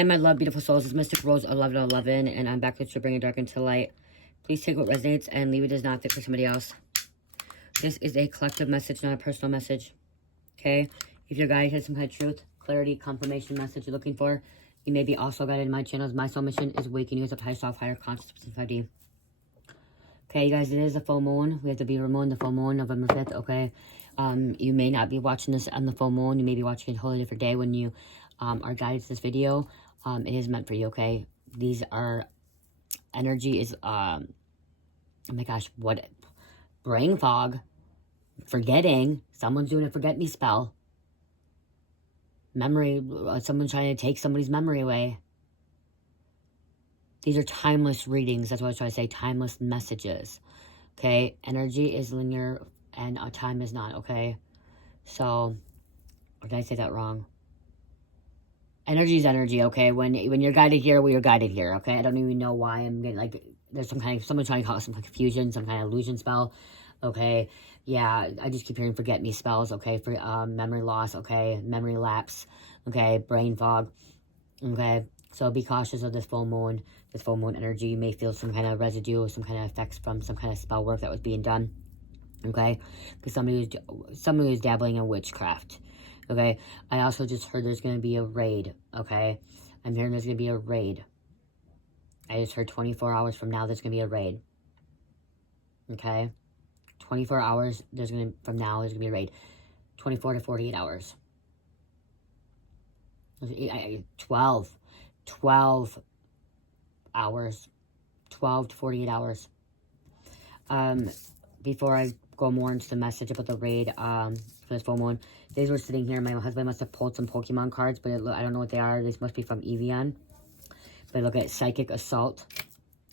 Hi, my love, beautiful souls. It's Mystic Rose 1111, and I'm back to bring it dark into light. Please take what resonates and leave it does not fit for somebody else. This is a collective message, not a personal message. Okay? If your guide has some kind of truth, clarity, confirmation message you're looking for, you may be also guided in my channels. My soul mission is awakening you up to higher self, higher consciousness, 5D. Okay, you guys, it is a full moon. We have to be removing the full moon, November 5th, okay? You may not be watching this on the full moon. You may be watching it a totally different day when you are guided to this video. It is meant for you, okay? These are, energy is, oh my gosh, what, brain fog, forgetting, someone's doing a forget me spell, memory, someone's trying to take somebody's memory away. These are timeless readings. That's what I was trying to say, timeless messages, okay? Energy is linear and time is not, okay? So, or did I say that wrong? Energy is energy, okay? When you're guided here, we are guided here, okay? I don't even know why I'm getting, like, there's some kind of, someone trying to cause some confusion, some kind of illusion spell, okay? Yeah, I just keep hearing forget me spells, okay? For memory loss, okay? Memory lapse, okay? Brain fog, okay? So be cautious of this full moon energy. You may feel some kind of residue, some kind of effects from some kind of spell work that was being done, okay? Because somebody who's dabbling in witchcraft. Okay, I also just heard there's going to be a raid, okay? I'm hearing there's going to be a raid. I just heard 24 hours from now there's going to be a raid. Okay? 24 hours from now there's going to be a raid. 24 to 48 hours. 12 hours. 12 to 48 hours. Before I go more into the message about the raid, for this full moon, these were sitting here. My husband must have pulled some Pokemon cards, but I don't know what they are. These must be from Evian. But look at Psychic Assault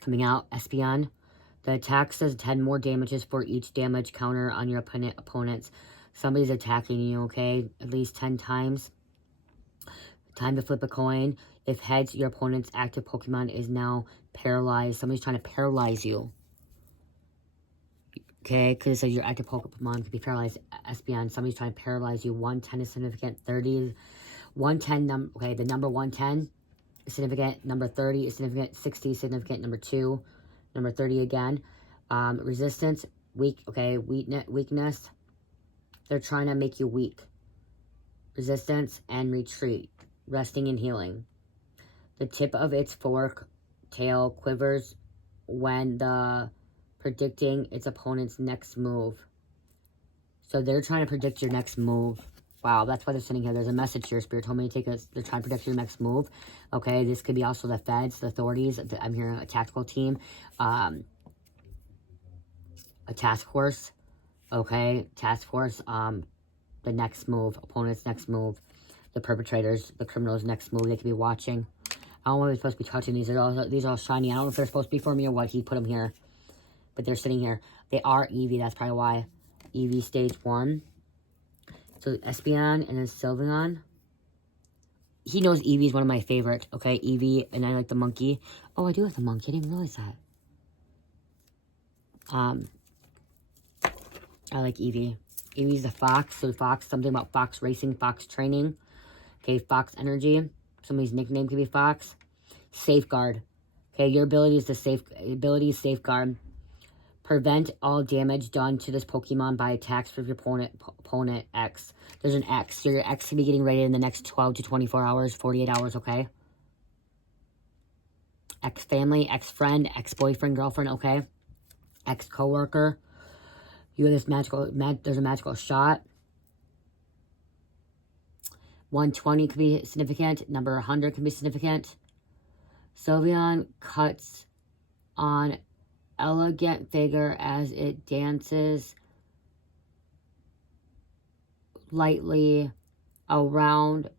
coming out, Espeon. The attack says 10 more damages for each damage counter on your opponents. Somebody's attacking you, okay? At least 10 times. Time to flip a coin. If heads, your opponent's active Pokemon is now paralyzed. Somebody's trying to paralyze you. Okay, because it says your active Pokemon could be paralyzed. Espeon, somebody's trying to paralyze you. 110 is significant. 30 is 110. Okay, the number 110 is significant. Number 30 is significant. 60 is significant. Number 2, number 30 again. Resistance, weak. Okay, weakness. They're trying to make you weak. Resistance and retreat. Resting and healing. The tip of its fork tail quivers when predicting its opponent's next move. So they're trying to predict your next move. Wow, that's why they're sitting here. There's a message here. Spirit told me to take a... They're trying to predict your next move. Okay, this could be also the feds, the authorities. I'm hearing a tactical team. A task force. Okay, task force. The next move. Opponent's next move. The perpetrators, the criminals' next move. They could be watching. I don't know if they're supposed to be touching these. These are all shiny. I don't know if they're supposed to be for me or what. He put them here. But they're sitting here. They are Eevee. That's probably why. Eevee stage 1. So Espeon and then Sylveon. He knows Eevee is one of my favorite. Okay, Eevee, and I like the monkey. Oh, I do like the monkey. I didn't even realize that. I like Eevee. Eevee's the fox. So the fox, something about fox racing, fox training. Okay, fox energy. Somebody's nickname could be fox. Safeguard. Okay, your ability is to safeguard. Prevent all damage done to this Pokemon by attacks with your opponent X. There's an X. So your X can be getting raided in the next 12 to 24 hours, 48 hours, okay? Ex-family, ex-friend, ex-boyfriend, girlfriend, okay? Ex-coworker. You have this there's a magical shot. 120 could be significant. Number 100 can be significant. Sylveon cuts on elegant figure as it dances lightly around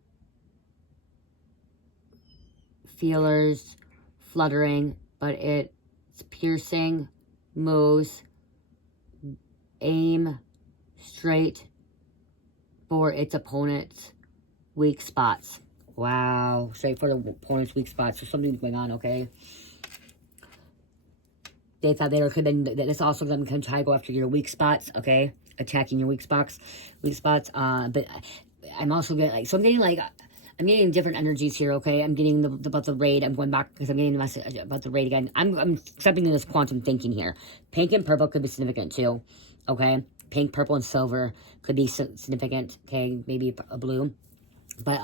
feelers fluttering, but its piercing moves aim straight for its opponent's weak spots. Wow, straight for the opponent's weak spots. So something's going on, okay? They thought there could have been, this also them can try to go after your weak spots, okay? Attacking your weak spots. But I'm also getting, like, so I'm getting, like, I'm getting different energies here, okay? I'm getting about the raid. I'm going back because I'm getting the message about the raid again. I'm stepping into this quantum thinking here. Pink and purple could be significant too, okay? Pink, purple, and silver could be significant, okay? Maybe a blue. But,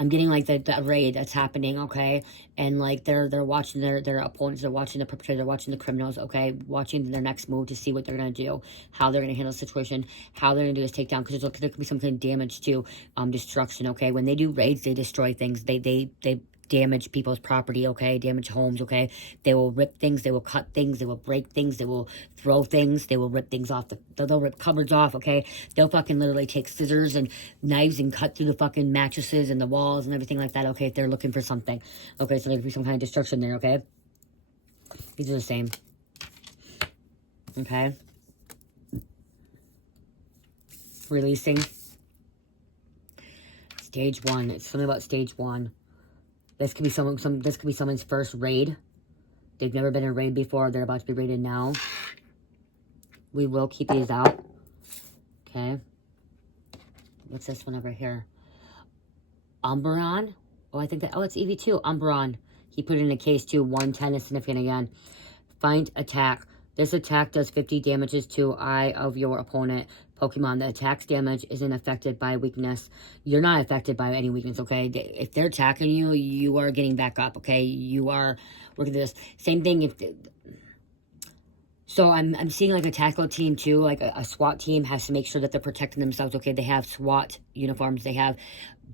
I'm getting like the raid that's happening, okay? And like they're watching their opponents, they're watching the perpetrators, they're watching the criminals, okay? Watching their next move to see what they're gonna do, how they're gonna handle the situation, how they're gonna do this takedown, because there could be some kind of damage to destruction, okay? When they do raids, they destroy things. They damage people's property, okay? Damage homes, okay? They will rip things, they will cut things, they will break things, they will throw things, they will rip things off, they'll rip cupboards off, okay? They'll fucking literally take scissors and knives and cut through the fucking mattresses and the walls and everything like that, okay? If they're looking for something, okay? So there could be some kind of destruction there, okay? These are the same, okay? Releasing. Stage 1. It's something about stage 1. This could be this could be someone's first raid. They've never been in a raid before. They're about to be raided now. We will keep these out. Okay. What's this one over here? Umbron. Oh, I think that. Oh, it's EV2. Umbron. He put it in a case too. 110 is significant again. Find attack. This attack does 50 damages to eye of your opponent. Pokemon, the attack's damage isn't affected by weakness. You're not affected by any weakness, okay? If they're attacking you, you are getting back up, okay? You are working this. Same thing if... So I'm seeing like a tactical team too, like a SWAT team has to make sure that they're protecting themselves, okay? They have SWAT uniforms, they have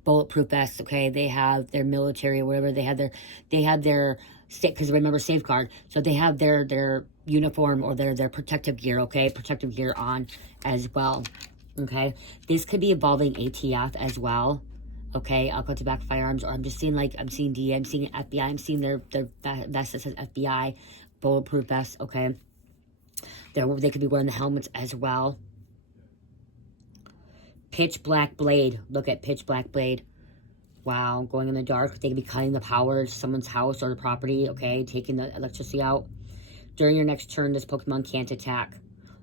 bulletproof vests, okay? They have their military or whatever, they have their because remember safeguard, so they have their uniform or their protective gear, okay? Protective gear on as well, okay? This could be involving ATF as well, okay? I'll go to back firearms, or I'm just seeing like, I'm seeing DA, I'm seeing FBI, I'm seeing their vest that says FBI, bulletproof vest, okay? They could be wearing the helmets as well. Pitch black blade. Look at pitch black blade. Wow, going in the dark. They could be cutting the power to someone's house or the property, okay? Taking the electricity out. During your next turn, this Pokemon can't attack.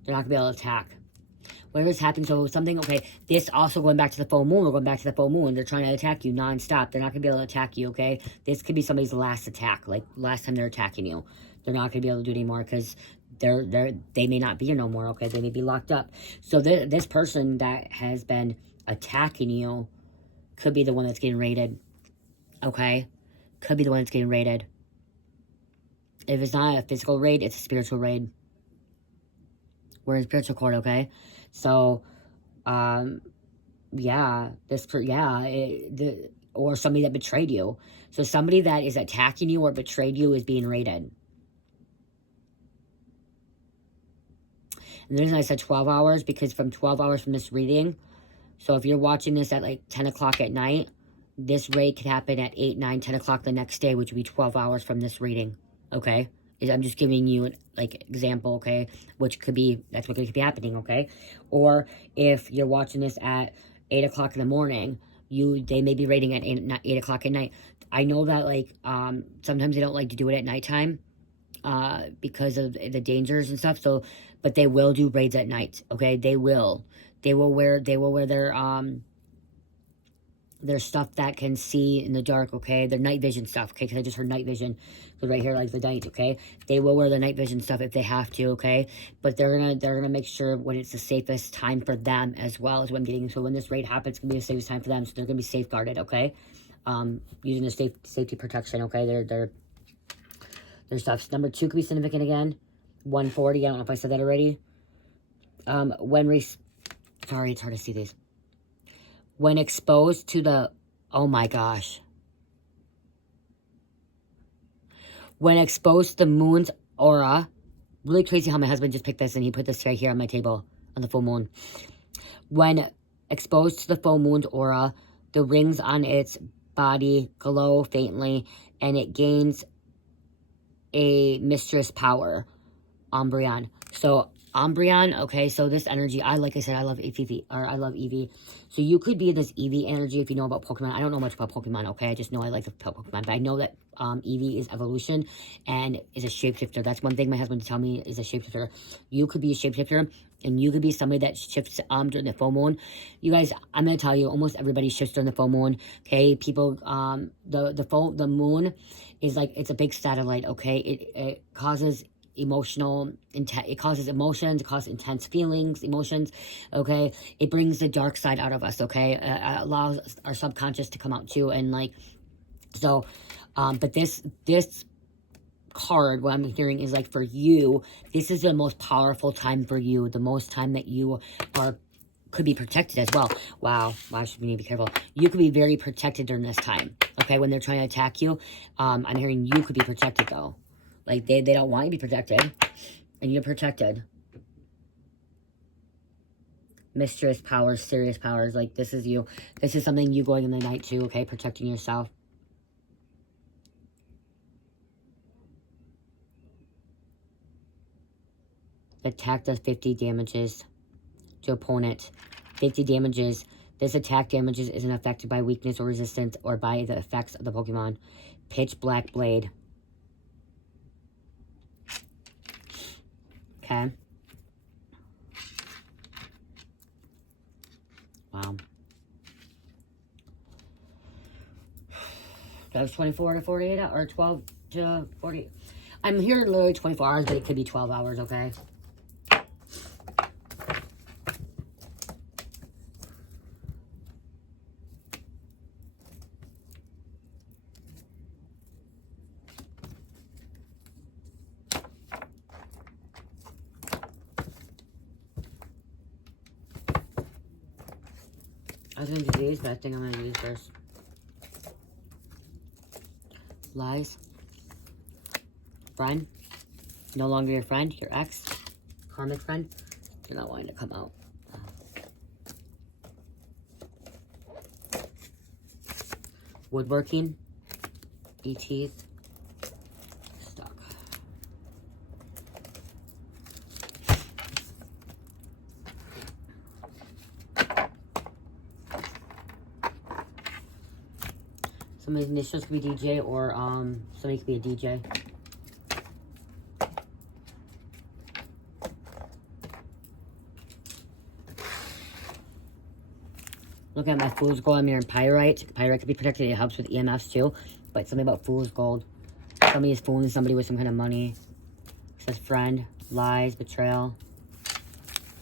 They're not going to be able to attack. Whatever's happening, so something, okay, this also going back to the full moon, we're going back to the full moon. They're trying to attack you non-stop. They're not going to be able to attack you, okay? This could be somebody's last attack, like last time they're attacking you. They're not going to be able to do it anymore because they may not be here no more, okay? They may be locked up. So this person that has been attacking you could be the one that's getting raided, okay? Could be the one that's getting raided. If it's not a physical raid, it's a spiritual raid. We're in spiritual court, okay? So, yeah, or somebody that betrayed you. So somebody that is attacking you or betrayed you is being raided. And the reason I said 12 hours, because from 12 hours from this reading, so if you're watching this at like 10 o'clock at night, this raid could happen at 8, 9, 10 o'clock the next day, which would be 12 hours from this reading, okay? I'm just giving you an example, okay? Which could be, that's what could be happening, okay? Or if you're watching this at 8 o'clock in the morning, they may be raiding at 8 o'clock at night. I know that sometimes they don't like to do it at nighttime because of the dangers and stuff. So, but they will do raids at night, okay? They will wear their stuff that can see in the dark, okay? Their night vision stuff, okay? Because I just heard night vision. So right here, like the night, okay? They will wear the night vision stuff if they have to, okay? But they're gonna make sure when it's the safest time for them as well as what I'm getting. So when this raid happens, it's gonna be the safest time for them. So they're gonna be safeguarded, okay? Using the safety protection, okay? Their stuff. Number 2 could be significant again. 140. I don't know if I said that already. Sorry, it's hard to see these. When exposed to the, oh my gosh. When exposed to the moon's aura, really crazy how my husband just picked this and he put this right here on my table on the full moon. When exposed to the full moon's aura, the rings on its body glow faintly and it gains a mistress power, Umbreon. So Umbreon, okay, so this energy, like I said, I love EV, or I love EV. So you could be this EV energy if you know about Pokemon. I don't know much about Pokemon, okay? I just know I like the Pokemon, but I know that EV is evolution and is a shapeshifter. That's one thing my husband told me is a shapeshifter. You could be a shapeshifter, and you could be somebody that shifts during the full moon. You guys, I'm gonna tell you, almost everybody shifts during the full moon. Okay, people, the moon is like, it's a big satellite. Okay, it causes it causes emotions, it causes intense feelings, emotions. Okay, it brings the dark side out of us. Okay, allows our subconscious to come out too, and like, so, but this card, what I'm hearing is like, for you, this is the most powerful time for you, the most time that you could be protected as well. Wow, we need to be careful. You could be very protected during this time. Okay, when they're trying to attack you, I'm hearing you could be protected though. Like, they don't want you to be protected, and you're protected. Mistress powers, serious powers, like, this is you. This is something you going in the night too, okay? Protecting yourself. Attack does 50 damages to opponent. 50 damages. This attack damages isn't affected by weakness or resistance or by the effects of the Pokemon. Pitch Black Blade. Okay. Wow. That was 24 to 48 or 12 to 40. I'm here literally 24 hours, but it could be 12 hours, okay? I was going to do these, but I think I'm going to do these first. Lies. Friend. No longer your friend. Your ex. Karmic friend. You're not wanting to come out. Woodworking. ETs. Stuck. Somebody's initials could be DJ, or somebody could be a DJ. Look at my fool's gold. I'm hearing pyrite. Pyrite could be protected. It helps with EMFs too. But something about fool's gold. Somebody is fooling somebody with some kind of money. It says friend, lies, betrayal,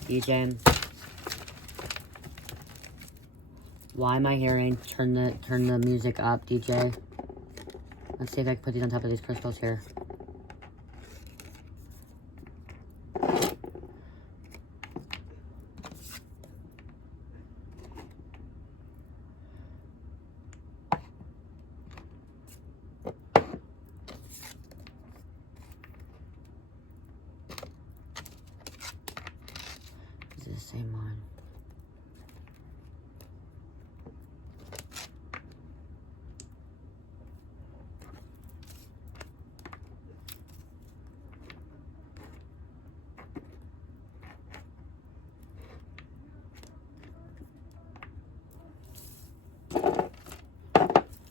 DJ. Why am I hearing turn the music up, DJ? Let's see if I can put these on top of these crystals here. Is it the same one?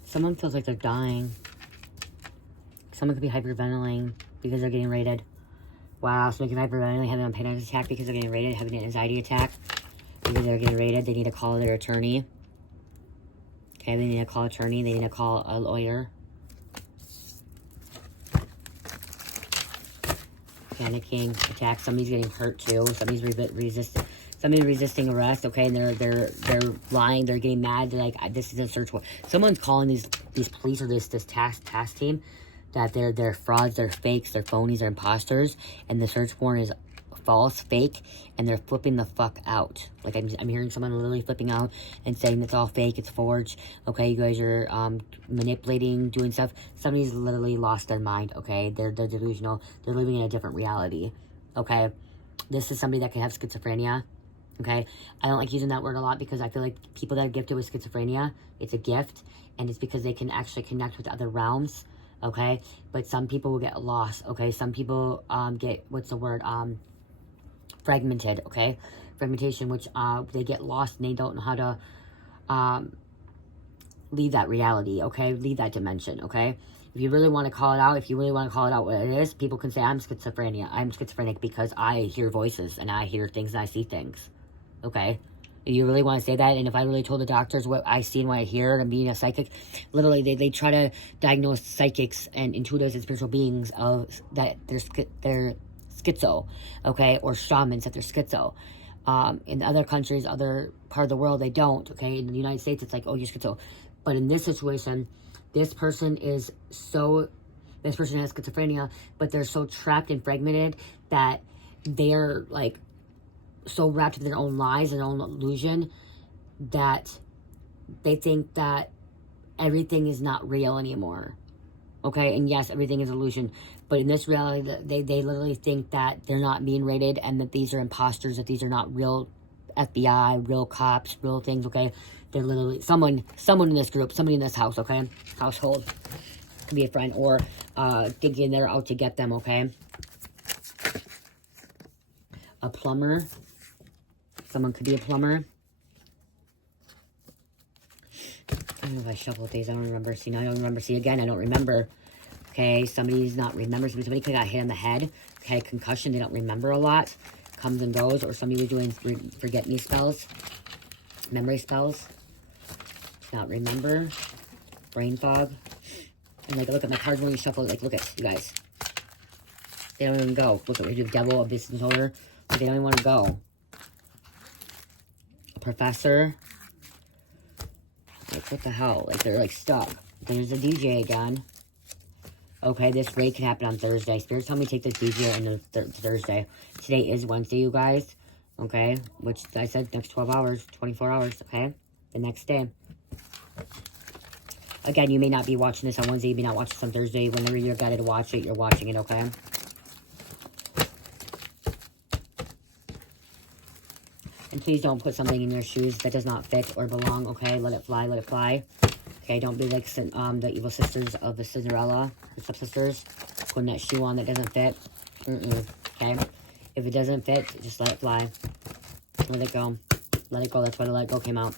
Someone feels like they're dying. Someone could be hyperventilating because they're getting raided. Wow, someone could be hyperventilating, having a panic attack because they're getting raided, having an anxiety attack because they're getting raided. They need to call their attorney. Okay, they need to call attorney. They need to call a lawyer. Panicking, attack. Somebody's getting hurt too. Somebody's resisting. Somebody's resisting arrest. Okay, and they're lying. They're getting mad. They're like, this is a search warrant. Someone's calling these police or this task team that they're frauds, they're fakes, they're phonies, they're imposters, and the search warrant is false, fake, and they're flipping the fuck out. Like, I'm hearing someone literally flipping out and saying it's all fake, it's forged. Okay, you guys are manipulating, doing stuff. Somebody's literally lost their mind. Okay, they're delusional. They're living in a different reality. Okay, this is somebody that can have schizophrenia. Okay, I don't like using that word a lot because I feel like people that are gifted with schizophrenia, it's a gift, and it's because they can actually connect with other realms. Okay, but some people will get lost. Okay, some people get, what's the word, fragmented, okay? Fragmentation, which they get lost and they don't know how to leave that reality, okay? Leave that dimension, okay? If you really want to call it out, if you really want to call it out what it is, people can say, I'm schizophrenia. I'm schizophrenic because I hear voices and I hear things and I see things, okay? If you really want to say that, and if I really told the doctors what I see and what I hear and being a psychic, literally they try to diagnose psychics and intuitives and spiritual beings of that they're schizo, okay? Or shamans that they're schizo. In other countries, other part of the world, they don't, okay? In the United States, it's like, oh, you're schizo. But in this situation, this person has schizophrenia, but they're so trapped and fragmented that they're like so wrapped in their own lies and their own illusion that they think that everything is not real anymore. Okay, and yes, everything is illusion, but in this reality, they literally think that they're not being raided and that these are imposters, that these are not real FBI, real cops, real things, okay? They're literally someone in this group, somebody in this house, okay? Household. Could be a friend or thinking they're out to get them, okay? A plumber. Someone could be a plumber. I don't know if I shuffled these. I don't remember. See, now I don't remember. See, again, I don't remember. Okay, somebody's not remembering. Somebody could have got hit in the head. Okay, concussion. They don't remember a lot. Comes and goes. Or somebody was doing forget-me spells. Memory spells. Not remember. Brain fog. And like, look at my cards when you shuffle. Like, look at you guys. They don't even go. Look at we do devil, a business owner. Like, they don't even want to go. A professor. Like, what the hell? Like, they're, like, stuck. There's a DJ again. Okay, this raid can happen on Thursday. Spirits tell me take this DJ on Thursday. Today is Wednesday, you guys. Okay? Which, I said, next 12 hours, 24 hours, okay? The next day. Again, you may not be watching this on Wednesday. You may not watch this on Thursday. Whenever you're guided to watch it, you're watching it, okay? And please don't put something in your shoes that does not fit or belong, okay? Let it fly, let it fly. Okay, don't be like the evil sisters of the Cinderella, the stepsisters, putting that shoe on that doesn't fit. Okay? If it doesn't fit, just let it fly. Let it go. Let it go. That's why the let it go came out.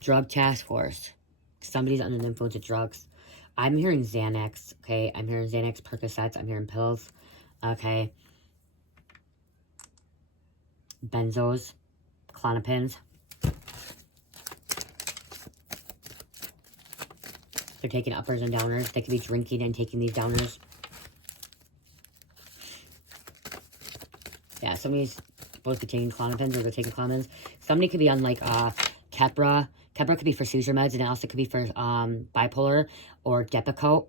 Drug task force. Somebody's under the influence of drugs. I'm hearing Xanax, okay? I'm hearing Xanax, Percocets. I'm hearing pills, okay? Benzos, Klonopins. They're taking uppers and downers. They could be drinking and taking these downers. Yeah, somebody's supposed to be taking Klonopins or they're taking Klonopins. Somebody could be on, like, Keppra. Keppra could be for seizure meds, and it also could be for bipolar or Depakote.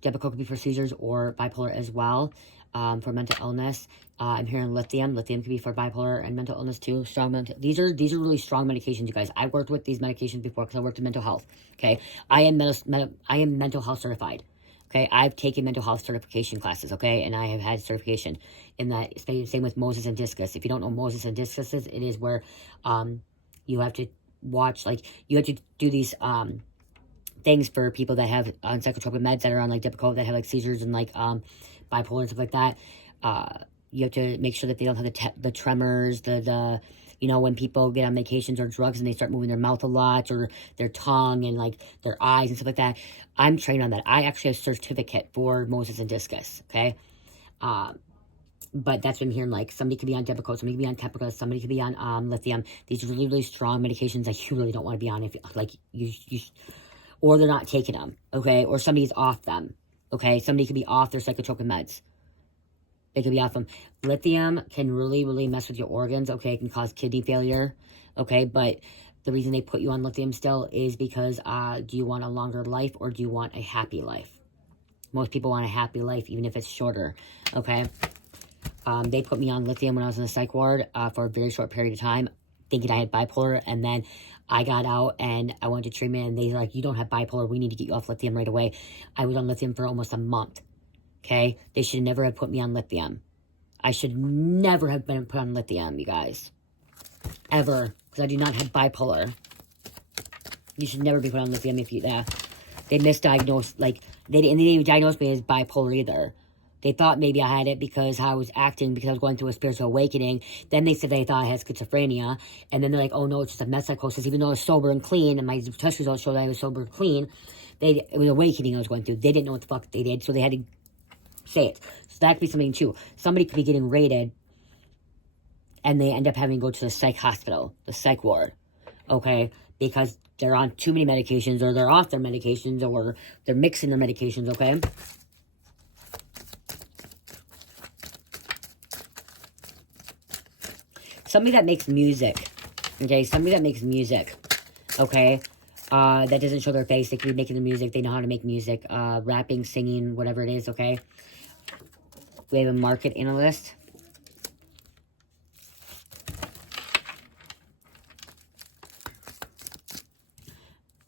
Depakote could be for seizures or bipolar as well, for mental illness. I'm hearing lithium. Lithium could be for bipolar and mental illness too. Strong mental. These are really strong medications, you guys. I've worked with these medications before because I worked in mental health. Okay, I am mental health certified. Okay, I've taken mental health certification classes. Okay, and I have had certification in that. Same with Moses and Discus. If you don't know Moses and Discus, it is where you have to watch, like, you have to do these things for people that have psychotropic meds that are on, like, Depakote, that have, like, seizures and, like, bipolar and stuff like that. You have to make sure that they don't have the tremors, you know, when people get on medications or drugs and they start moving their mouth a lot or their tongue and, like, their eyes and stuff like that. I'm trained on that. I actually have a certificate for Moses and Discus, okay? But that's what I'm hearing, like, somebody could be on Depakote, somebody could be on Keppra, somebody could be on lithium. These are really, really strong medications that you really don't want to be on if, like, or they're not taking them, okay? Or somebody's off them, okay? Somebody could be off their psychotropic meds. It could be off them. Lithium can really, really mess with your organs, okay? It can cause kidney failure, okay? But the reason they put you on lithium still is because do you want a longer life or do you want a happy life? Most people want a happy life, even if it's shorter, okay? They put me on lithium when I was in the psych ward for a very short period of time, thinking I had bipolar, and then I got out and I went to treatment, and they were like, you don't have bipolar, we need to get you off lithium right away. I was on lithium for almost a month, okay? They should never have put me on lithium. I should never have been put on lithium, you guys. Ever, because I do not have bipolar. You should never be put on lithium if you, they misdiagnosed, like, they didn't diagnose me as bipolar either. They thought maybe I had it because how I was acting, because I was going through a spiritual awakening. Then they said they thought I had schizophrenia. And then they're like, oh no, it's just a meth psychosis. Even though I was sober and clean, and my test results showed that I was sober and clean, it was awakening I was going through. They didn't know what the fuck they did, so they had to say it. So that could be something too. Somebody could be getting raided, and they end up having to go to the psych hospital, the psych ward, okay? Because they're on too many medications, or they're off their medications, or they're mixing their medications, okay? Somebody that makes music, okay? Somebody that makes music, okay? That doesn't show their face. They could be making the music. They know how to make music. Rapping, singing, whatever it is, okay? We have a market analyst.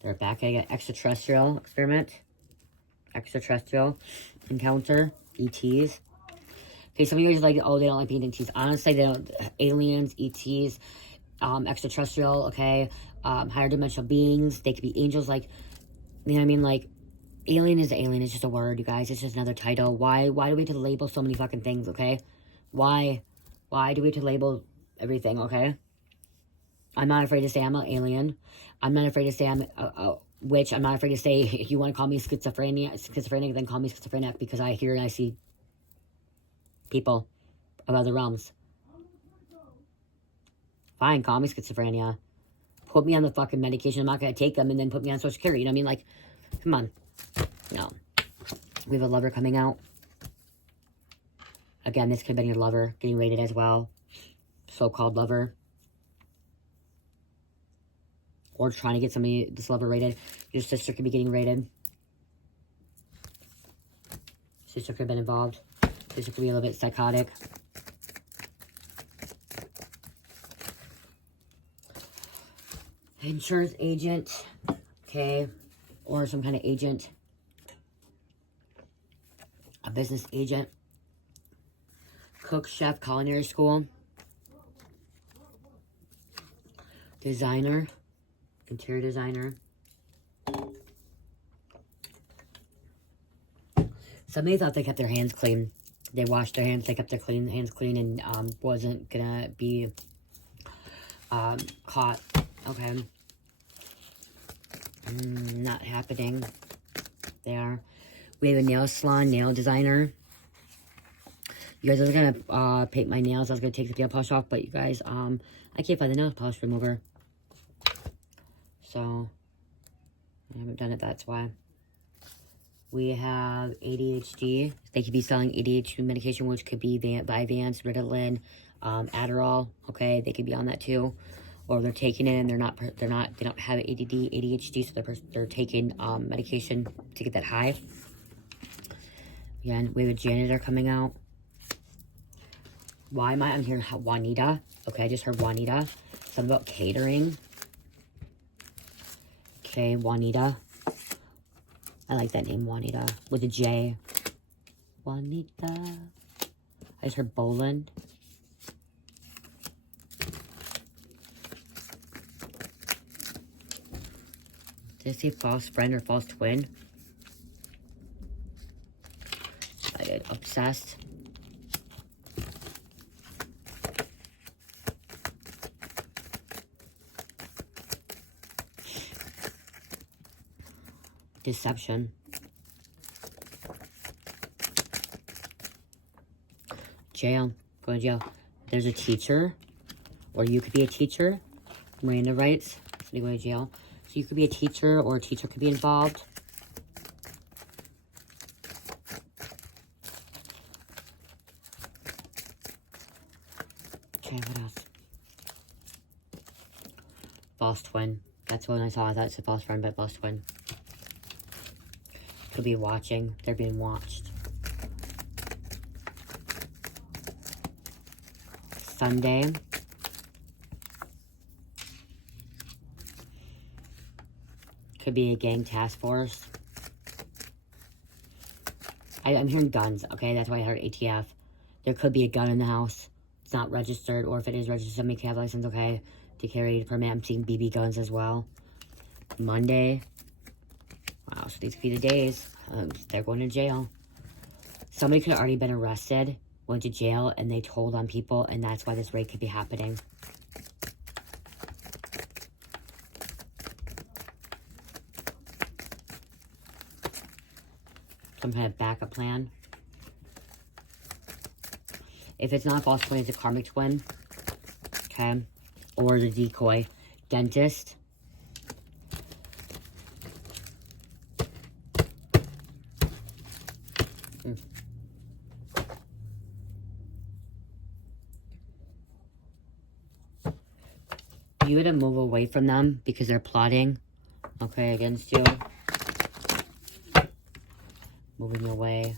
They're back. I got extraterrestrial experiment. Extraterrestrial encounter. ETs. Okay, some of you guys are like, oh, they don't like being ETs. Honestly, they don't. Aliens, ETs, extraterrestrial, okay? Higher dimensional beings. They could be angels, like, you know what I mean? Like, alien is alien. It's just a word, you guys. It's just another title. Why do we have to label so many fucking things, okay? Why do we have to label everything, okay? I'm not afraid to say I'm an alien. I'm not afraid to say I'm a witch. I'm not afraid to say, if you want to call me schizophrenic, then call me schizophrenic, because I hear and I see people of other realms. Fine, call me schizophrenia. Put me on the fucking medication. I'm not going to take them and then put me on Social Security. You know what I mean? Like, come on. No. We have a lover coming out. Again, this could have been your lover getting raided as well. So-called lover. Or trying to get somebody, this lover raided. Your sister could be getting raided. Sister could have been involved. Sister could be a little bit psychotic. Insurance agent. Okay. Or some kind of agent. A business agent. Cook, chef, culinary school. Designer. Interior designer. Somebody thought they kept their hands clean. They washed their hands, they kept their hands clean, and wasn't gonna be caught. Okay. Not happening there. We have a nail salon, nail designer. You guys, I was gonna paint my nails. I was gonna take the nail polish off, but you guys, I can't find the nail polish remover. So, I haven't done it, that's why. We have ADHD. They could be selling ADHD medication, which could be Vyvanse, Ritalin, Adderall. Okay, they could be on that too, or they're taking it and they don't have ADHD, so they're taking medication to get that high. Again, we have a janitor coming out. Why am I'm hearing Juanita? Okay, I just heard Juanita. Something about catering. Okay, Juanita. I like that name, Juanita, with a J. Juanita. I just heard Boland. Did I say false friend or false twin? I did. Obsessed. Deception. Jail. Go to jail. There's a teacher. Or you could be a teacher. Miranda writes. So you go to jail. So you could be a teacher, or a teacher could be involved. Okay, what else? False twin. That's when I saw. I thought it's a false friend, but false twin. Could be watching. They're being watched. Sunday. Could be a gang task force. I'm hearing guns. Okay, that's why I heard ATF. There could be a gun in the house. It's not registered, or if it is registered, somebody can have a license, okay, to carry the permit. I'm seeing BB guns as well. Monday. Wow, so these could be the days. They're going to jail. Somebody could have already been arrested, went to jail, and they told on people, and that's why this raid could be happening. Some kind of backup plan. If it's not a false twin, it's a karmic twin. Okay. Or the decoy. Dentist. You gotta move away from them because they're plotting, okay, against you. Moving away.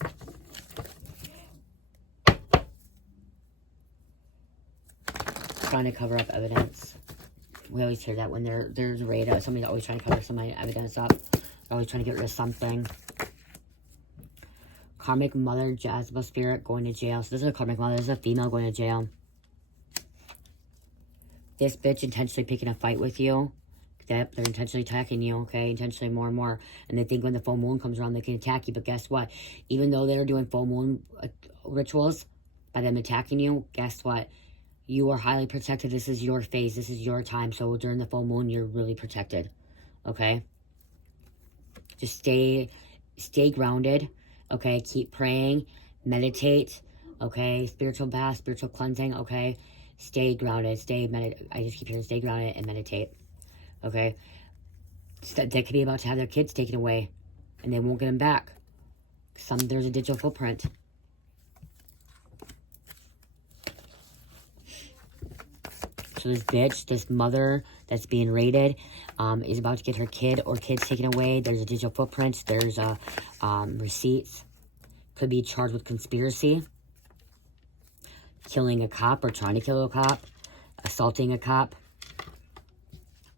Trying to cover up evidence. We always hear that when there's a raid, somebody's always trying to cover somebody's evidence up. They're always trying to get rid of something. Karmic mother, Jezebel spirit, going to jail. So this is a karmic mother. This is a female going to jail. This bitch intentionally picking a fight with you. They're intentionally attacking you, okay? Intentionally more and more. And they think when the full moon comes around, they can attack you. But guess what? Even though they're doing full moon rituals, by them attacking you, guess what? You are highly protected. This is your phase. This is your time. So during the full moon, you're really protected, okay? Just stay grounded, okay? Keep praying, meditate, okay? Spiritual bath, spiritual cleansing, okay? Stay grounded, I just keep hearing stay grounded and meditate, okay? They could be about to have their kids taken away, and they won't get them back. There's a digital footprint. So this bitch, this mother that's being raided, is about to get her kid or kids taken away. There's a digital footprint. There's receipts. Could be charged with conspiracy. Killing a cop or trying to kill a cop. Assaulting a cop.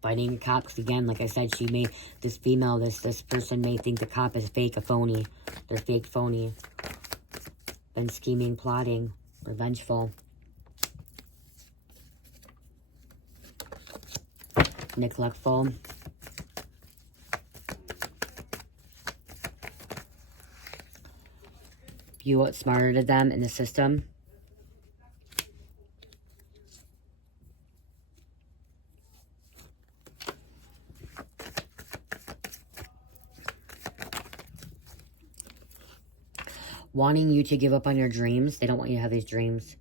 Fighting a cop. Because again, like I said, this female, this person may think the cop is fake, a phony. They're fake, phony. Been scheming, plotting, revengeful. Neglectful. You outsmarted them in the system. Wanting you to give up on your dreams. They don't want you to have these dreams.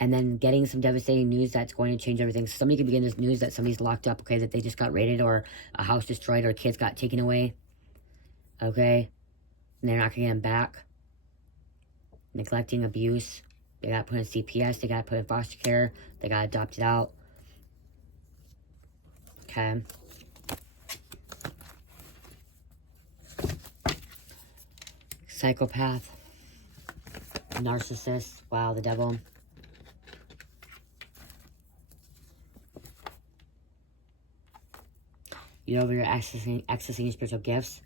And then getting some devastating news that's going to change everything. So somebody could be getting this news that somebody's locked up, okay, that they just got raided, or a house destroyed, or kids got taken away, okay? And they're not going to get them back. Neglecting, abuse. They got put in CPS. They got put in foster care. They got adopted out. Okay. Psychopath. Narcissist. Wow, the devil. You're over here accessing your spiritual gifts.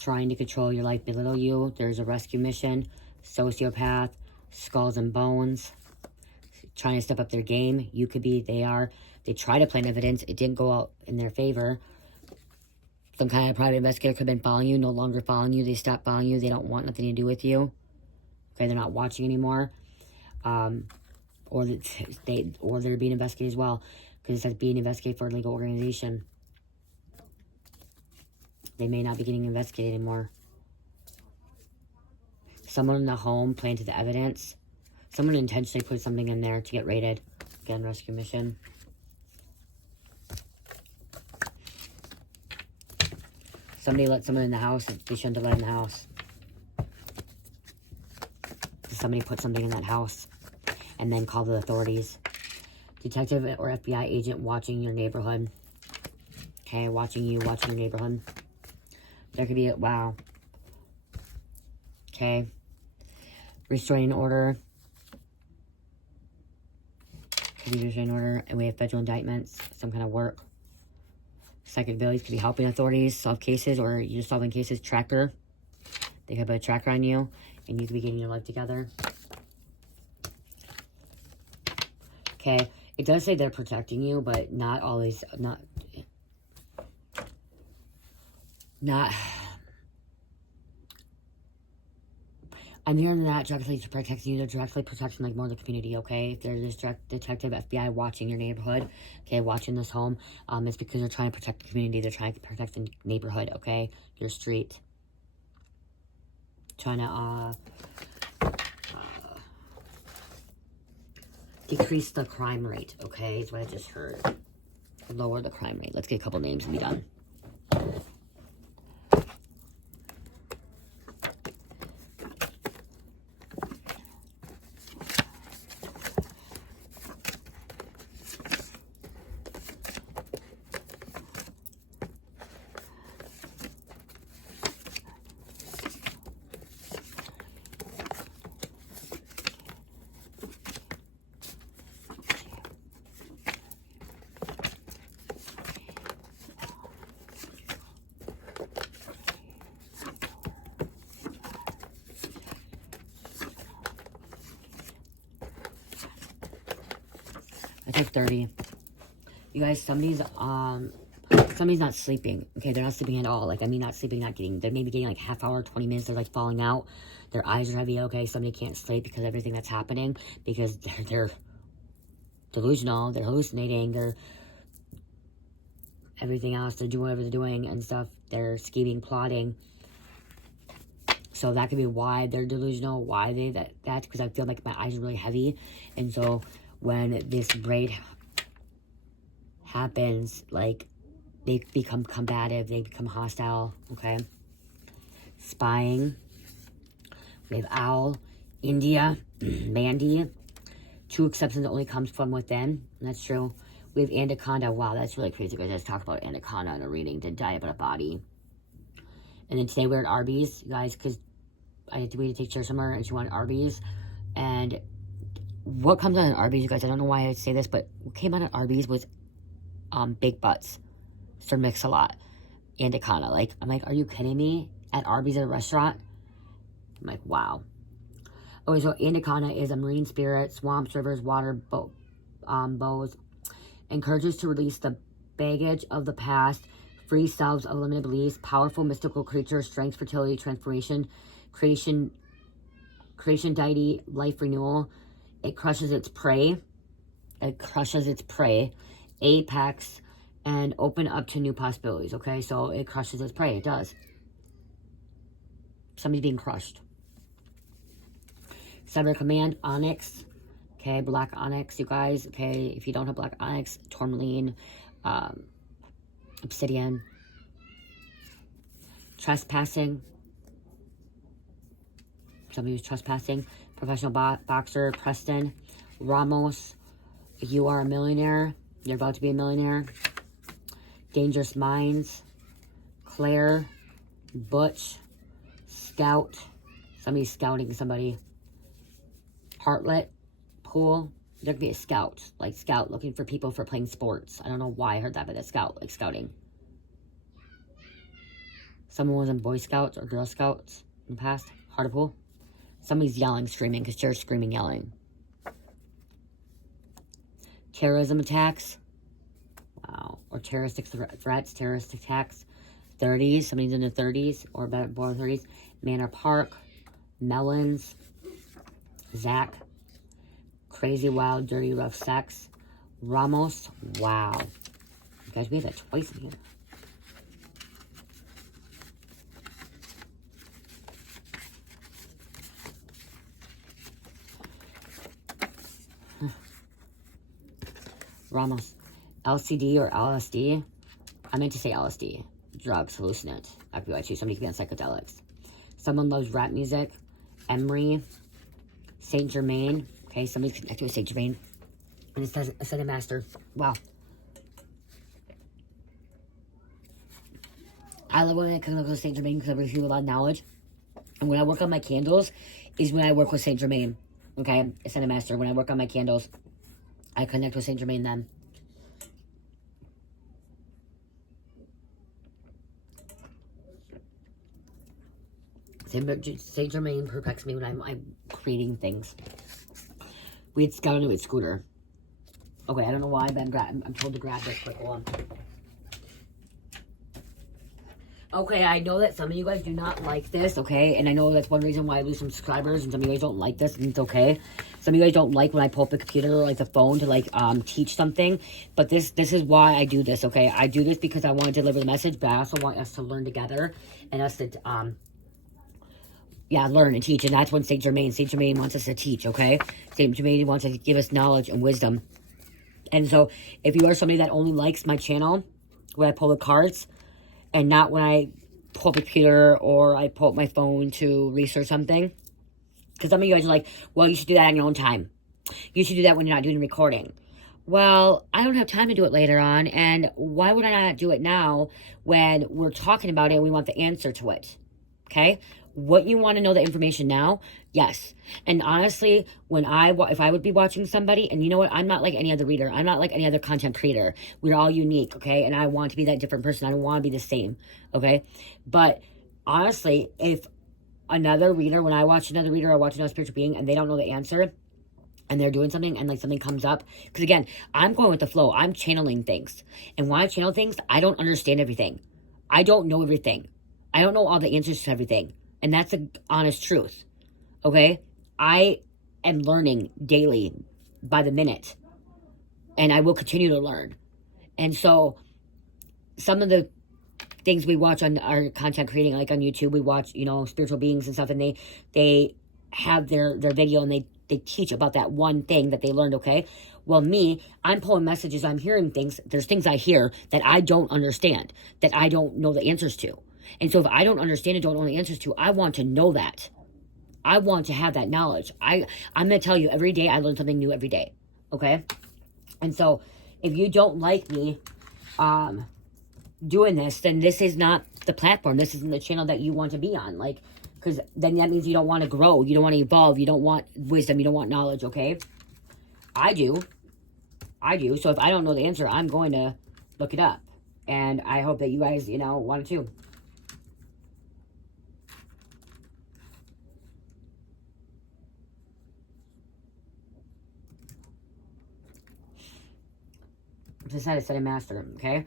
Trying to control your life, belittle you. There's a rescue mission. Sociopath. Skulls and bones. Trying to step up their game. You could be, they try to plant evidence. It didn't go out in their favor. Some kind of private investigator could have been following you, no longer following you. They stopped following you. They don't want nothing to do with you. Okay, they're not watching anymore. Or they're being investigated as well. Because it says being investigated for a legal organization. They may not be getting investigated anymore. Someone in the home planted the evidence. Someone intentionally put something in there to get raided. Again, rescue mission. Somebody let someone in the house that they shouldn't have let in the house. Somebody put something in that house and then called the authorities. Detective or FBI agent watching your neighborhood. Okay, watching your neighborhood. There could be, wow. Okay. Restraining order. Could be restraining order. And we have federal indictments. Some kind of work. Psychic abilities could be helping authorities solve cases, or you're solving cases. Tracker. They could put a tracker on you, and you could be getting your life together. Okay. It does say they're protecting you, but not always, not I'm hearing that directly to protect you. They're directly protecting like more of the community, okay? If there's this detective FBI watching your neighborhood, okay, watching this home, it's because they're trying to protect the community. They're trying to protect the neighborhood, okay? Your street. Trying to decrease the crime rate, okay? Is what I just heard. Lower the crime rate. Let's get a couple names and be done. I take 30. You guys, somebody's not sleeping. Okay, they're not sleeping at all. Like, I mean, not sleeping, not getting, they're maybe getting like half hour, 20 minutes, they're like falling out. Their eyes are heavy, okay? Somebody can't sleep because of everything that's happening. Because they're delusional, they're hallucinating, they're everything else, they're doing whatever they're doing and stuff. They're scheming, plotting. So that could be why they're delusional, why they that because I feel like my eyes are really heavy. And so when this braid happens, like, they become combative, they become hostile, okay? Spying. We have Owl, India, Mandy. True acceptance only comes from within. That's true. We have Anaconda. Wow, that's really crazy. Guys, let's talk about Anaconda in a reading. Didn't die about a body. And then today we're at Arby's, you guys, because I had to wait to take care somewhere, and she wanted Arby's. And what comes out of Arby's, you guys, I don't know why I say this, but what came out of Arby's was big butts. Sir Mix-a-Lot. Anaconda. Like, I'm like, are you kidding me? At Arby's at a restaurant? I'm like, wow. Okay, so Anaconda is a marine spirit, swamps, rivers, water, bows. Encourages to release the baggage of the past, free selves of limited beliefs, powerful mystical creature, strength, fertility, transformation, creation, deity, life renewal. It crushes its prey. It crushes its prey. Apex, and open up to new possibilities, okay? So it crushes its prey. It does. Somebody's being crushed. Cyber Command, Onyx. Okay, Black Onyx, you guys. Okay, if you don't have Black Onyx, Tourmaline, Obsidian. Trespassing. Somebody who's trespassing. Professional boxer, Preston. Ramos. You are a millionaire. You're about to be a millionaire. Dangerous Minds. Claire. Butch. Scout. Somebody's scouting somebody. Heartlet. Pool. There could be a scout. Like, scout looking for people for playing sports. I don't know why I heard that, but a scout. Like, scouting. Someone was in Boy Scouts or Girl Scouts in the past. Heart of Pool. Somebody's yelling, screaming, because they're screaming, yelling. Terrorism attacks. Wow. Or terroristic threats, terrorist attacks. 30s. Somebody's in the 30s or better, born 30s. Manor Park. Melons. Zach. Crazy, wild, dirty, rough sex. Ramos. Wow. You guys, we have that twice in here. Ramos. LCD or LSD. I meant to say LSD. Drugs, hallucinant. That could be why too. Somebody could be on psychedelics. Someone loves rap music. Emery. St. Germain. Okay, somebody's connected with St. Germain. And it says Ascended Master. Wow. I love when I connect with St. Germain because I receive a lot of knowledge. And when I work on my candles is when I work with St. Germain. Okay, Ascended Master. When I work on my candles, I connect with St. Germain then. St. Germain protects me when I'm creating things. We had scouted with Scooter. Okay, I don't know why, but I'm told to grab this quick one. Okay, I know that some of you guys do not like this, okay? And I know that's one reason why I lose some subscribers, and some of you guys don't like this, and it's okay. Some of you guys don't like when I pull up the computer or like the phone to like teach something. But this is why I do this, okay? I do this because I want to deliver the message, but I also want us to learn together and us to learn and teach. And that's when St. Germain wants us to teach, okay? St. Germain wants to give us knowledge and wisdom. And so if you are somebody that only likes my channel when I pull the cards, and not when I pull up a computer or I pull up my phone to research something. Because some of you guys are like, well, you should do that on your own time. You should do that when you're not doing recording. Well, I don't have time to do it later on. And why would I not do it now when we're talking about it and we want the answer to it? Okay? What you want to know the information now? Yes. And honestly, if I would be watching somebody, and you know what? I'm not like any other reader. I'm not like any other content creator. We're all unique, okay? And I want to be that different person. I don't want to be the same, okay? But honestly, if another reader, when I watch another reader, I watch another spiritual being, and they don't know the answer, and they're doing something, and like something comes up, because again, I'm going with the flow. I'm channeling things. And when I channel things, I don't understand everything. I don't know everything. I don't know all the answers to everything. And that's the honest truth, okay? I am learning daily by the minute, and I will continue to learn. And so some of the things we watch on our content creating, like on YouTube, we watch, spiritual beings and stuff, and they have their video, and they teach about that one thing that they learned, okay? Well, I'm pulling messages, I'm hearing things. There's things I hear that I don't understand, that I don't know the answers to. And so if I don't understand and don't know the answers to, I want to know that. I want to have that knowledge. I'm going to tell you, every day I learn something new every day, okay? And so if you don't like me doing this, then this is not the platform. This isn't the channel that you want to be on. Like, because then that means you don't want to grow. You don't want to evolve. You don't want wisdom. You don't want knowledge, okay? I do. So if I don't know the answer, I'm going to look it up. And I hope that you guys, want to too. Decided to set a master, okay?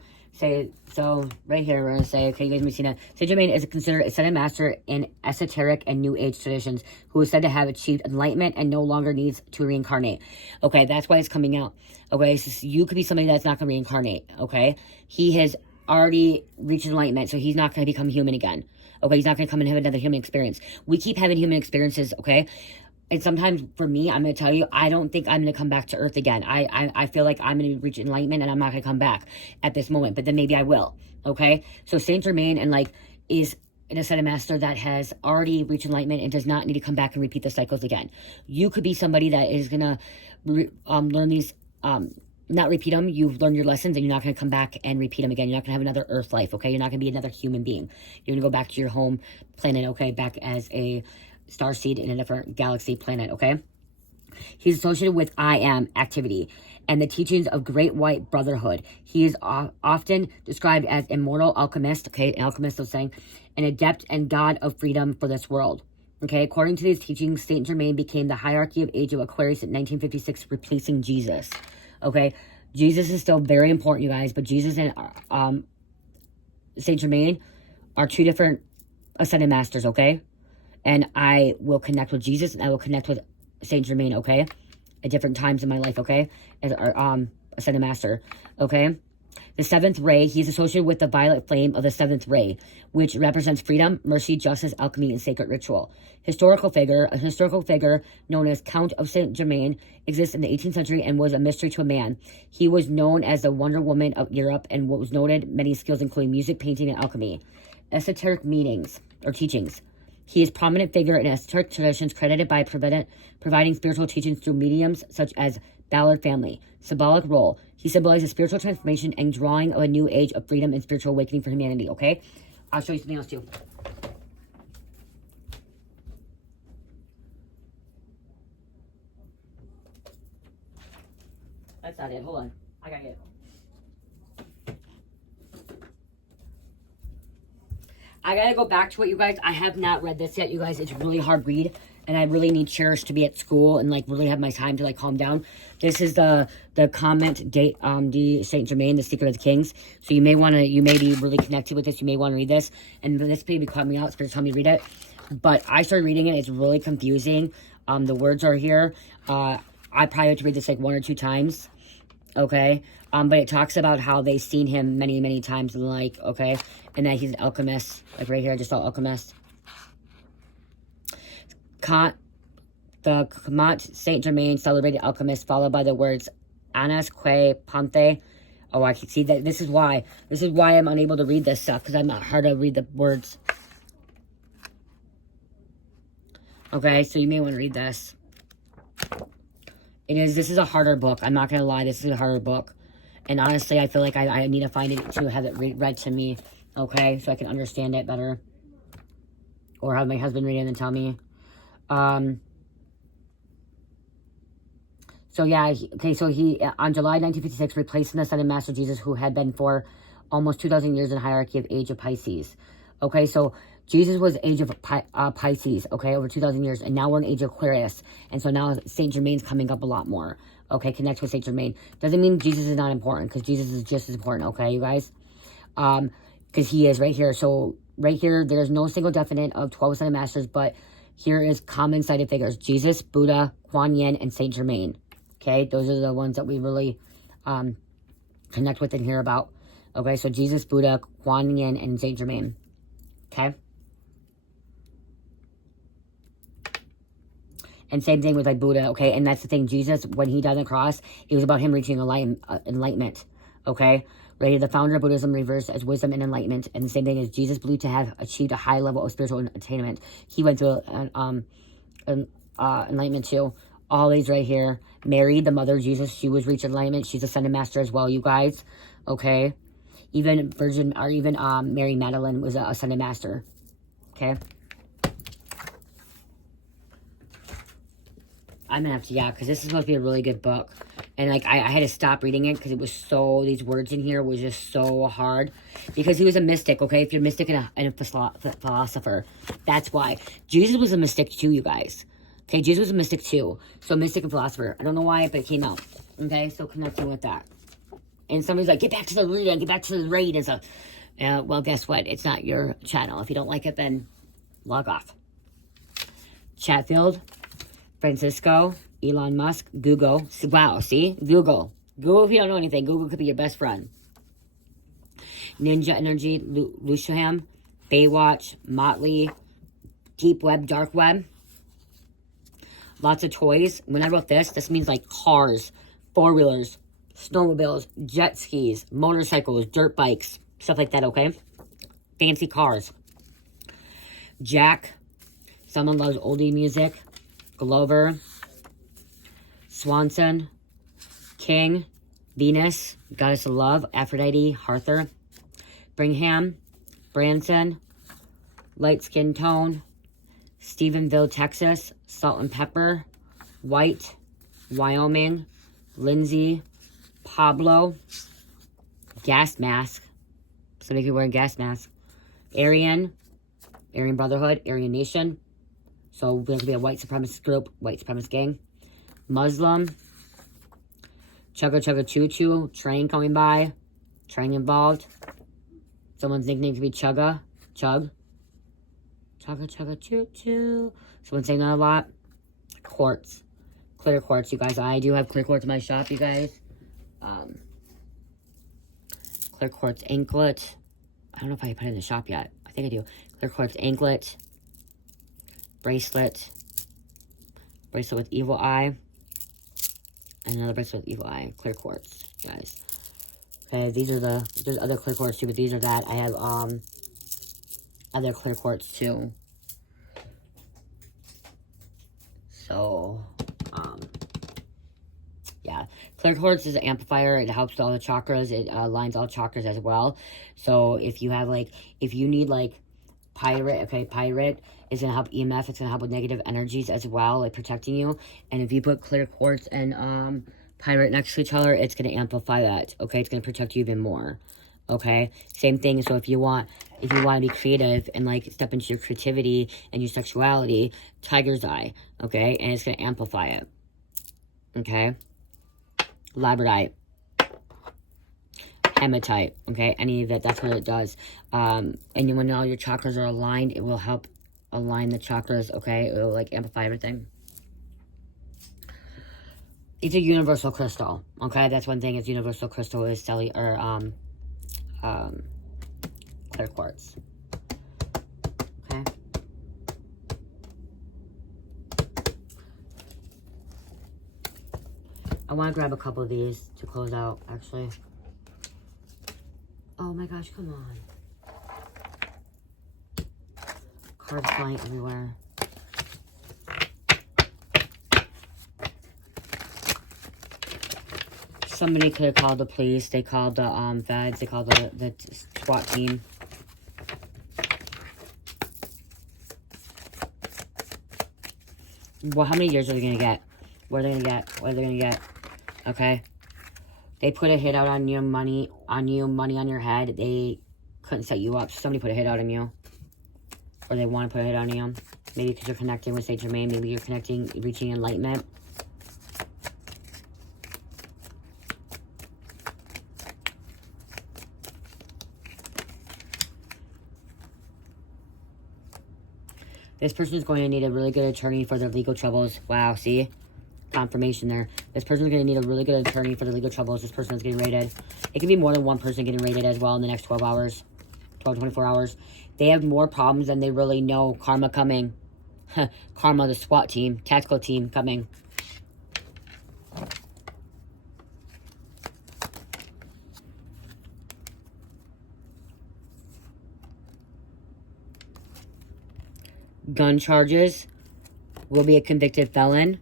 So right here, we're going to say, okay, you guys may see that. Saint Germain is considered a ascended master in esoteric and New Age traditions who is said to have achieved enlightenment and no longer needs to reincarnate. Okay, that's why it's coming out. Okay, so you could be somebody that's not going to reincarnate, okay? He has already reached enlightenment, so he's not going to become human again. Okay, he's not going to come and have another human experience. We keep having human experiences, okay? And sometimes for me, I'm going to tell you, I don't think I'm going to come back to Earth again. I feel like I'm going to reach enlightenment and I'm not going to come back at this moment. But then maybe I will. Okay? So Saint Germain is an ascended master that has already reached enlightenment and does not need to come back and repeat the cycles again. You could be somebody that is going to learn these, not repeat them. You've learned your lessons and you're not going to come back and repeat them again. You're not going to have another Earth life. Okay? You're not going to be another human being. You're going to go back to your home planet. Okay? Back as a starseed in a different galaxy planet, okay? He's associated with I Am activity and the teachings of Great White Brotherhood. He is often described as immortal alchemist, okay? An alchemist is saying, an adept and god of freedom for this world, okay? According to these teachings, Saint Germain became the hierarchy of age of Aquarius in 1956, replacing Jesus, okay? Jesus is still very important, you guys, but Jesus and Saint Germain are two different ascended masters, okay? And I will connect with Jesus and I will connect with Saint Germain, okay? At different times in my life, okay? As our ascended master, okay? The seventh ray, he's associated with the violet flame of the seventh ray, which represents freedom, mercy, justice, alchemy, and sacred ritual. A historical figure known as Count of Saint Germain exists in the 18th century and was a mystery to a man. He was known as the Wonder Woman of Europe and was noted many skills including music, painting, and alchemy. Esoteric meanings or teachings. He is a prominent figure in esoteric traditions credited by providing spiritual teachings through mediums such as Ballard family. Symbolic role. He symbolizes spiritual transformation and drawing of a new age of freedom and spiritual awakening for humanity, okay? I'll show you something else too. That's not it. Hold on. I got it. I gotta go back to it, you guys. I have not read this yet, you guys. It's a really hard read. and I really need Cherish to be at school and like really have my time to like calm down. This is the comment date de Saint Germain, the Secret of the Kings. So you may be really connected with this. You may want to read this. And this baby caught me out. It's going to tell me to read it. But I started reading it. It's really confusing. The words are here. I probably have to read this like 1 or 2 times. Okay. But it talks about how they've seen him many, many times. And like, okay. And that he's an alchemist. Like right here, I just saw alchemist. The Anaconda St. Germain celebrated alchemist, followed by the words Anas que Ponte. Oh, I can see that. This is why I'm unable to read this stuff, because I'm not hard to read the words. Okay, so you may want to read this. This is a harder book. I'm not going to lie, this is a harder book. And honestly, I feel like I need to find it to have it read to me. Okay, so I can understand it better. Or have my husband read it and then tell me. So yeah, so he, on July 1956, replaced the Son of Master Jesus, who had been for almost 2,000 years in hierarchy of age of Pisces. Okay, so Jesus was age of Pisces, okay, over 2,000 years, and now we're in age of Aquarius, and so now St. Germain's coming up a lot more, okay, connects with St. Germain. Doesn't mean Jesus is not important, because Jesus is just as important, okay, you guys? Because he is right here. So right here, there's no single definite of 12 Son of Masters, but here is common cited figures: Jesus, Buddha, Kuan Yin, and St. Germain. Okay, those are the ones that we really connect with and hear about. Okay, so Jesus, Buddha, Kuan Yin, and St. Germain. Okay? And same thing with like Buddha, okay? And that's the thing, Jesus, when he died on the cross, it was about him reaching enlightenment, okay? Right, the founder of Buddhism reversed as wisdom and enlightenment. And the same thing as Jesus believed to have achieved a high level of spiritual attainment. He went through enlightenment too. All these right here. Mary, the mother of Jesus, she was reached enlightenment. She's a Son of Master as well, you guys. Okay? Even Mary Magdalene was a Son of Master. Okay? I'm gonna have to, because this is supposed to be a really good book. And like, I had to stop reading it because it was so, these words in here was just so hard. Because he was a mystic, okay? If you're a mystic and a philosopher, that's why. Jesus was a mystic too, you guys. Okay, Jesus was a mystic too. So mystic and philosopher. I don't know why, but it came out. Okay, so connecting with that. And somebody's like, get back to the reading, get back to the raid. Well, guess what? It's not your channel. If you don't like it, then log off. Chatfield, Francisco, Elon Musk, Google. Wow, see? Google. Google, if you don't know anything, Google could be your best friend. Ninja Energy, Lusham, Baywatch, Motley, Deep Web, Dark Web. Lots of toys. When I wrote this means like cars, four-wheelers, snowmobiles, jet skis, motorcycles, dirt bikes, stuff like that, okay? Fancy cars. Jack. Someone loves oldie music. Glover. Swanson. King. Venus. Goddess of Love. Aphrodite. Arthur. Brigham. Branson. Light Skin Tone. Stephenville, Texas. Salt and Pepper. White. Wyoming. Lindsay. Pablo. Gas Mask. Somebody could wear a gas mask. Aryan. Aryan Brotherhood. Aryan Nation. So we have to be a white supremacist group. White supremacist gang. Muslim. Chugga Chugga Choo Choo. Train coming by. Train involved. Someone's nickname could be Chugga. Chug. Chugga Chugga Choo Choo. Someone's saying that a lot. Quartz. Clear quartz, you guys. I do have clear quartz in my shop, you guys. Clear quartz anklet. I don't know if I put it in the shop yet. I think I do. Clear quartz anklet. Bracelet. Bracelet with evil eye. And another bracelet with evil eye. Clear quartz, guys. Okay, these are there's other clear quartz too, but these are that. I have, other clear quartz too. So, yeah. Clear quartz is an amplifier. It helps with all the chakras. It aligns all chakras as well. So, if you have, like, if you need, like, Pirate, okay, Pirate is going to help EMF. It's going to help with negative energies as well, like protecting you. And if you put clear quartz and Pirate next to each other, it's going to amplify that, okay? It's going to protect you even more, Okay, same thing. So if you want to be creative and like step into your creativity and your sexuality, tiger's eye. Okay, and it's gonna amplify it. Okay, labradorite, hematite. Okay, any of that, that's what it does. And when all your chakras are aligned, it will help align the chakras. Okay, it will like amplify everything. It's a universal crystal. Okay, that's one thing. It's universal crystal is cellular clear quartz. Okay. I want to grab a couple of these to close out, actually. Oh my gosh, come on. Cards flying everywhere. Somebody could have called the police. They called the feds. They called the SWAT team. Well, how many years are they going to get? What are they going to get? What are they going to get? Okay. They put a hit out on your money on your head. They couldn't set you up. Somebody put a hit out on you. Or they want to put a hit on you. Maybe because you're connecting with St. Germain. Maybe you're reaching enlightenment. This person is going to need a really good attorney for their legal troubles. Wow, see? Confirmation there. This person is going to need a really good attorney for their legal troubles. This person is getting raided. It could be more than one person getting raided as well in the next 12 hours. 12, 24 hours. They have more problems than they really know. Karma coming. Karma, the SWAT team. Tactical team coming. Gun charges. Will be a convicted felon.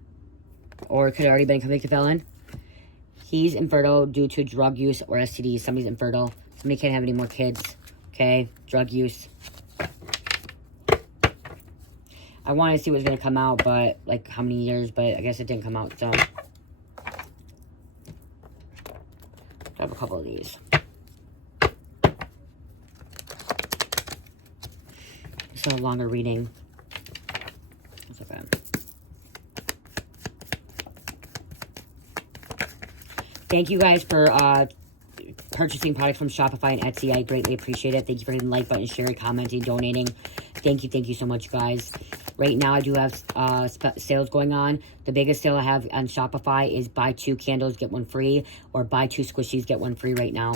Or could have already been a convicted felon. He's infertile due to drug use or STDs. Somebody's infertile. Somebody can't have any more kids. Okay? Drug use. I wanted to see what was going to come out, but, like, how many years, but I guess it didn't come out, so. Grab a couple of these. It's a longer reading. That's okay. Thank you guys for purchasing products from Shopify and Etsy. I greatly appreciate it. Thank you for hitting the like button, sharing, commenting, donating. Thank you so much, guys. Right now, I do have sales going on. The biggest sale I have on Shopify is buy 2 candles, get 1 free, or buy 2 squishies, get 1 free right now.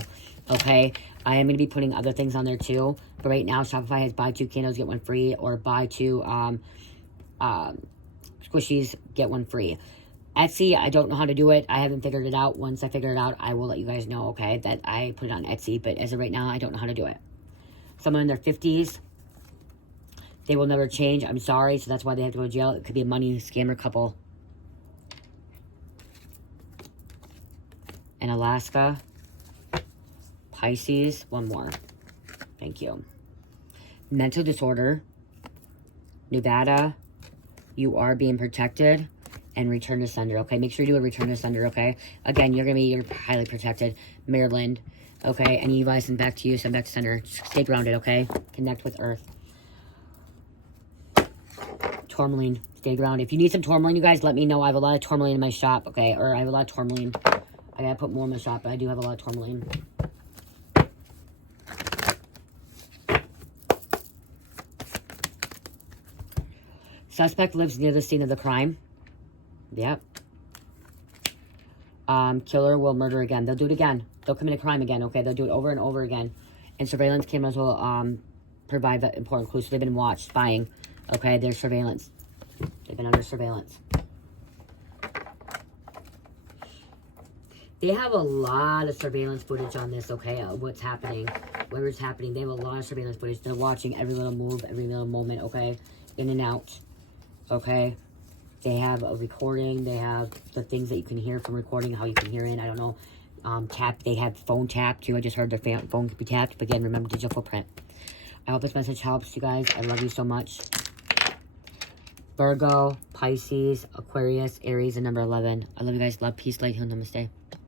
Okay? I am going to be putting other things on there too. But right now, Shopify has buy 2 candles, get 1 free, or buy 2 squishies, get 1 free. Etsy, I don't know how to do it. I haven't figured it out. Once I figure it out, I will let you guys know, okay, that I put it on Etsy. But as of right now, I don't know how to do it. Someone in their 50s, they will never change. I'm sorry. So that's why they have to go to jail. It could be a money scammer couple. In Alaska. Pisces. One more. Thank you. Mental disorder. Nevada. You are being protected. And return to sender, okay? Make sure you do a return to sender, okay? Again, you're highly protected. Maryland, okay? And you guys send back to you, send back to sender. Just stay grounded, okay? Connect with Earth. Tourmaline, stay grounded. If you need some tourmaline, you guys, let me know. I have a lot of tourmaline in my shop, okay? Or I have a lot of tourmaline. I gotta put more in my shop, but I do have a lot of tourmaline. Suspect lives near the scene of the crime. Yep. Killer will murder again. They'll do it again. They'll commit a crime again, okay? They'll do it over and over again. And surveillance cameras will provide that important clue. So they've been watched, spying. Okay, there's surveillance. They've been under surveillance. They have a lot of surveillance footage on this, okay? What's happening. Whatever's happening. They have a lot of surveillance footage. They're watching every little move, every little moment, okay? In and out. Okay? They have a recording. They have the things that you can hear from recording, how you can hear in. I don't know. Tap. They have phone tap too. I just heard their phone could be tapped. But again, remember digital footprint. I hope this message helps you guys. I love you so much. Virgo, Pisces, Aquarius, Aries, and number 11. I love you guys. Love, peace, light, heal, namaste.